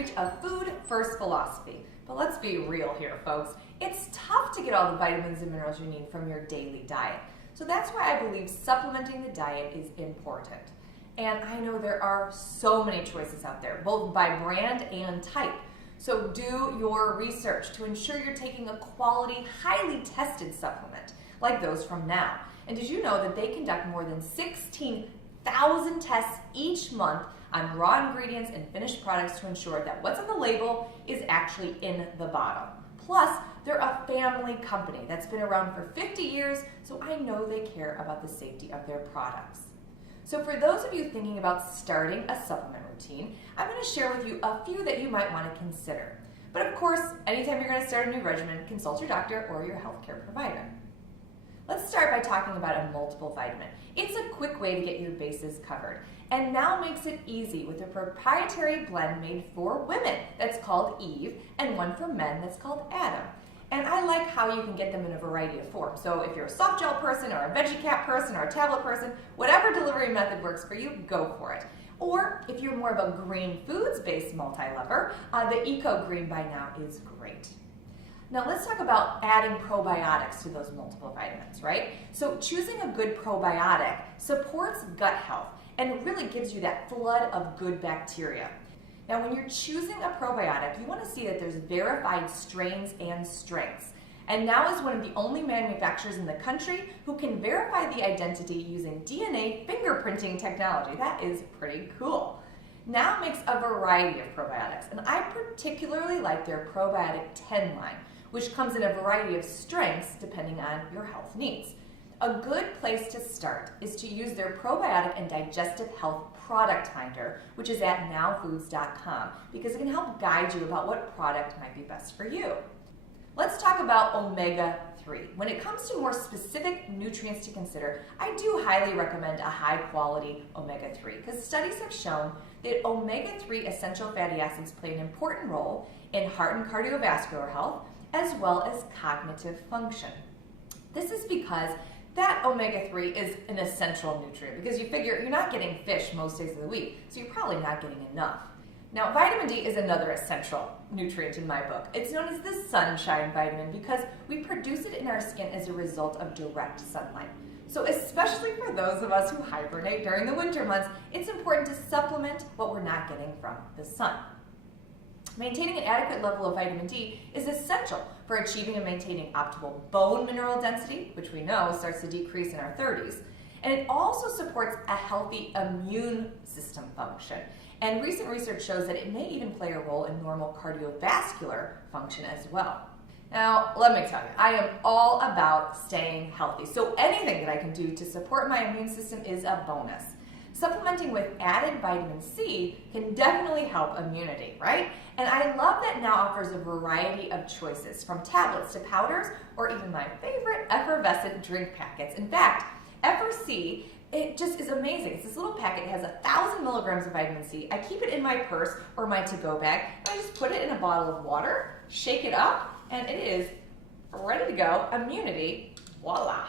preach a food-first philosophy. But let's be real here, folks. It's tough to get all the vitamins and minerals you need from your daily diet. So that's why I believe supplementing the diet is important. And I know there are so many choices out there, both by brand and type. So do your research to ensure you're taking a quality, highly tested supplement, like those from Now. And did you know that they conduct more than 16,000 tests each month on raw ingredients and finished products to ensure that what's on the label is actually in the bottle. Plus, they're a family company that's been around for 50 years, so I know they care about the safety of their products. So for those of you thinking about starting a supplement routine, I'm going to share with you a few that you might want to consider. But of course, anytime you're going to start a new regimen, consult your doctor or your healthcare provider. Let's start by talking about a multiple vitamin. It's a quick way to get your bases covered, and Now makes it easy with a proprietary blend made for women that's called Eve, and one for men that's called Adam. And I like how you can get them in a variety of forms. So if you're a soft gel person or a veggie cap person or a tablet person, whatever delivery method works for you, go for it. Or if you're more of a green foods-based multi-lover, the Eco Green by Now is great. Now let's talk about adding probiotics to those multiple vitamins, right? So choosing a good probiotic supports gut health and really gives you that flood of good bacteria. Now when you're choosing a probiotic, you want to see that there's verified strains and strengths. And Now is one of the only manufacturers in the country who can verify the identity using DNA fingerprinting technology. That is pretty cool. Now makes a variety of probiotics, and I particularly like their Probiotic 10 line, which comes in a variety of strengths depending on your health needs. A good place to start is to use their probiotic and digestive health product finder, which is at nowfoods.com, because it can help guide you about what product might be best for you. Let's talk about omega-3. When it comes to more specific nutrients to consider, I do highly recommend a high-quality omega-3 because studies have shown that omega-3 essential fatty acids play an important role in heart and cardiovascular health, as well as cognitive function. This is because that omega-3 is an essential nutrient because you figure you're not getting fish most days of the week, so you're probably not getting enough. Now, vitamin D is another essential nutrient in my book. It's known as the sunshine vitamin because we produce it in our skin as a result of direct sunlight. So especially for those of us who hibernate during the winter months, it's important to supplement what we're not getting from the sun. Maintaining an adequate level of vitamin D is essential for achieving and maintaining optimal bone mineral density, which we know starts to decrease in our 30s. And it also supports a healthy immune system function. And recent research shows that it may even play a role in normal cardiovascular function as well. Now, let me tell you, I am all about staying healthy. So anything that I can do to support my immune system is a bonus. Supplementing with added vitamin C can definitely help immunity, right? And I love that Now offers a variety of choices, from tablets to powders, or even my favorite effervescent drink packets. In fact, FRC, it just is amazing. It's this little packet. It has 1,000 milligrams of vitamin C. I keep it in my purse or my to-go bag. I just put it in a bottle of water, shake it up, and it is ready to go. Immunity, voila.